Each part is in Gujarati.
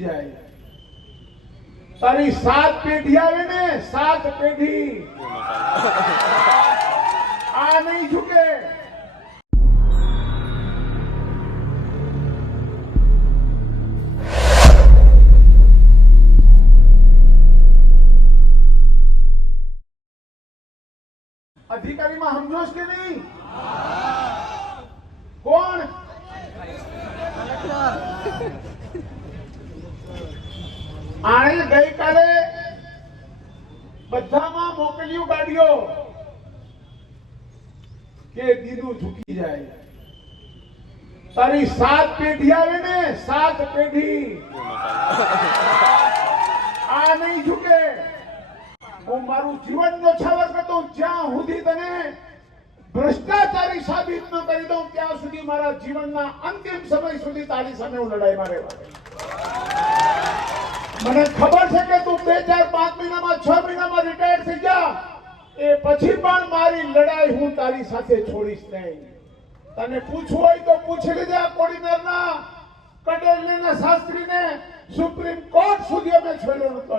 જાય તારી સાત પેઢી આવે ને સાત પેઢી આ નહીં ઝૂકે અધિકારીમાં સમજોશ કે નહીં કોણ આણે ગઈકાલે બધામાં મોકલ્યું ગાડીઓ કે દીદું ઝૂકી જાય. તારી સાત પેઢી આવે ને, સાત પેઢી. આ નહીં ઝૂકે. હું મારું જીવન ન્યોછાવર કરતો જ્યાં સુધી તને ભ્રષ્ટાચારી સાબિત ન કરી દઉં, ત્યાં સુધી મારા જીવનના અંતિમ સમય સુધી તારી સામે હું લડાઈમાં રહેવા મને ખબર છે કે તું બે ચાર પાંચ મહિનામાં, છ મહિનામાં રિટાયર થઈ જા. એ પછી પણ મારી લડાઈ હું તારી સાથે છોડીશ નહીં. તને પૂછવું હોય તો પૂછી લેજે આ કોડીનારના કડેલના શાસ્ત્રીને. સુપ્રીમ કોર્ટ સુધી અમે છોડ્યો નતો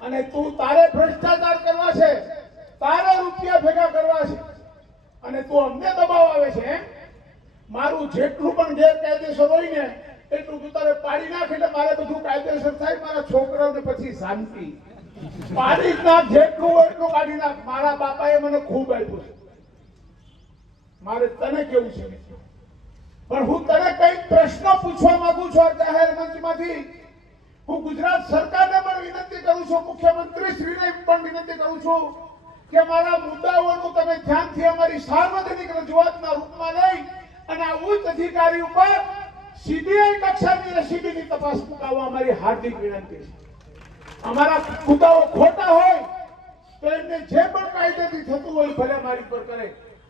અને તું તારે ભ્રષ્ટાચાર કરવા છે. તારે રૂપિયા ભેગા કરવા છે. અને તું અમને દબાવ આવે છે મારું જેટલું પણ ગેરકાયદેસર હોય ને, એટલું તું તારે પાડી નાખે એટલે મારે બધું કાયદેસર થાય, મારા છોકરાઓને પછી શાંતિ. પાડી નાખ જેટલું હોય એટલું કાઢી નાખ. મારા બાપાએ મને ખૂબ આપ્યું મારે તને કેવું છે પણ હું તને કઈ પ્રશ્ન પૂછવા માંગુ છું આ જાહેર મંચમાંથી. હું ગુજરાત સરકારને પણ વિનંતી કરું છું, મુખ્યમંત્રી શ્રીને પણ વિનંતી કરું છું કે મારા મુદ્દાઓનું તમે ધ્યાનથી અમારી સાર્વજનિક રજૂઆતના રૂપમાં લઈ અને આ ઉચ્ચ અધિકારી ઉપર સીબીઆઈ કક્ષાની એસીબીની તપાસ મુકાવવા અમારી હાર્દિક વિનંતી છે. અમારા મુદ્દાઓ ખોટા હોય, તો એમને જે પણ કાયદેથી થતું હોય, ભલે મારી પર કરે.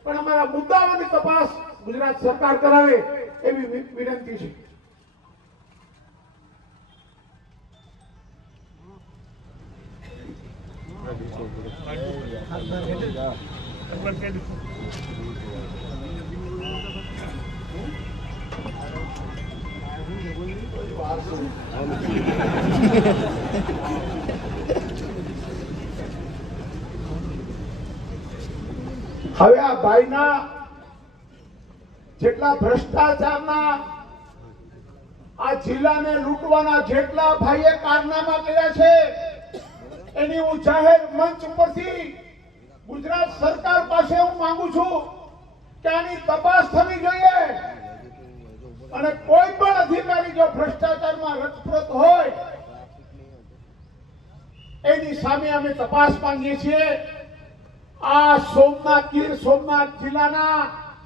પણ અમારા મુદ્દાઓની તપાસ ગુજરાત સરકાર કરાવે એવી વિનંતી છે. હવે આ ભાઈના જેટલા ભ્રષ્ટાચારના આ જિલ્લાને લૂંટવાના જેટલા ભાઈએ કારનામા કર્યા છે, એની હું જાહેર મંચ ઉપરથી ગુજરાત સરકાર પાસે હું માંગુ છું કે આની તપાસ થવી જોઈએ. અને કોઈ પણ અધિકારી જો ભ્રષ્ટાચારમાં રચપ્રત હોય એની સામે અમે તપાસ માંગીએ છીએ. આ સોમનાથ ગીર, સોમનાથ જિલ્લાના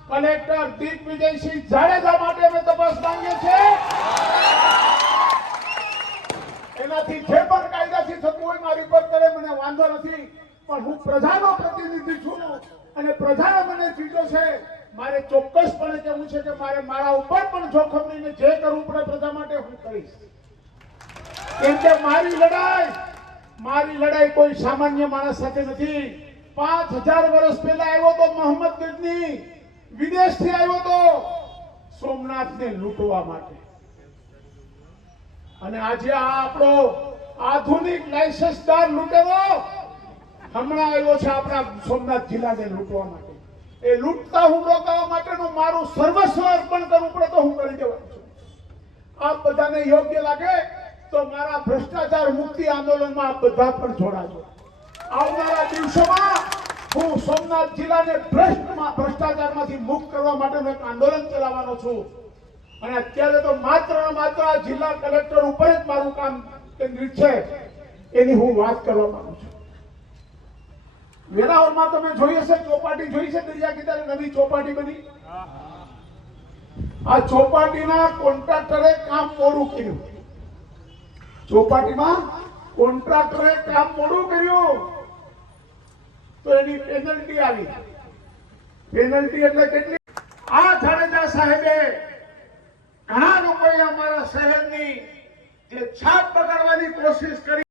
કલેક્ટર દિગ્વિજયસિંહ જાડેજા માટે અમે તપાસ માંગીએ છીએ. એનાથી જે પણ કાયદાથી થતું હોય મારી પર કરે, મને વાંધો નથી. પણ હું પ્રજાનો પ્રતિનિધિ છું અને પ્રજાએ મને ચીજો છે, મારે ચોક્કસપણે કહેવું છે કે મારે મારા ઉપર પણ જોખમ લઈને જે કરવું પડે પ્રજા માટે હું કરીશ. કેમ કે મારી લડાઈ મારી લડાઈ કોઈ સામાન્ય માણસ સાથે નથી. પાંચ હજાર વર્ષ પહેલા આવ્યો તો મોહમ્મદ ગજની વિદેશથી આવ્યો તો સોમનાથને લૂંટવા માટે. અને આજે આ આપણો આધુનિક લાયસન્સદાર લૂંટેરો હમણાં આવ્યો છે આપણા સોમનાથ જિલ્લાને લૂંટવા માટે. એ લૂંટતા હું રોકાવા માટેનું મારું સર્વસ્વ અર્પણ કરવું પડે તો હું કરી દેવાનું છું. આપ બધાને યોગ્ય લાગે તો મારા ભ્રષ્ટાચાર મુક્તિ આંદોલનમાં બધા પણ જોડાજો. આવનારા દિવસોમાં હું સોમનાથ જિલ્લાને ભ્રષ્ટમાં ભ્રષ્ટાચારમાંથી મુક્ત કરવા માટેનું એક આંદોલન ચલાવવાનો છું. અને અત્યારે તો માત્ર માત્ર જિલ્લા કલેક્ટર ઉપર જ મારું કામ કેન્દ્રિત છે. એની હું વાત કરવા માંગુ છું. વેરાવળમાં તમે જોઈ હશે ચોપાટી જોઈ છે દરિયા કિનારે નવી ચોપાટી બની. આ ચોપાટીના કોન્ટ્રાક્ટરે કામ મોડું કર્યું. ચોપાટીમાં કોન્ટ્રાક્ટરે કામ મોડું કર્યું. તો એની પેનલ્ટી આવી. પેનલ્ટી એટલે કેટલી? આ જાડેજા સાહેબે ઘણા લોકોએ અમારા શહેરની જે છાપ બગાડવાની કોશિશ કરી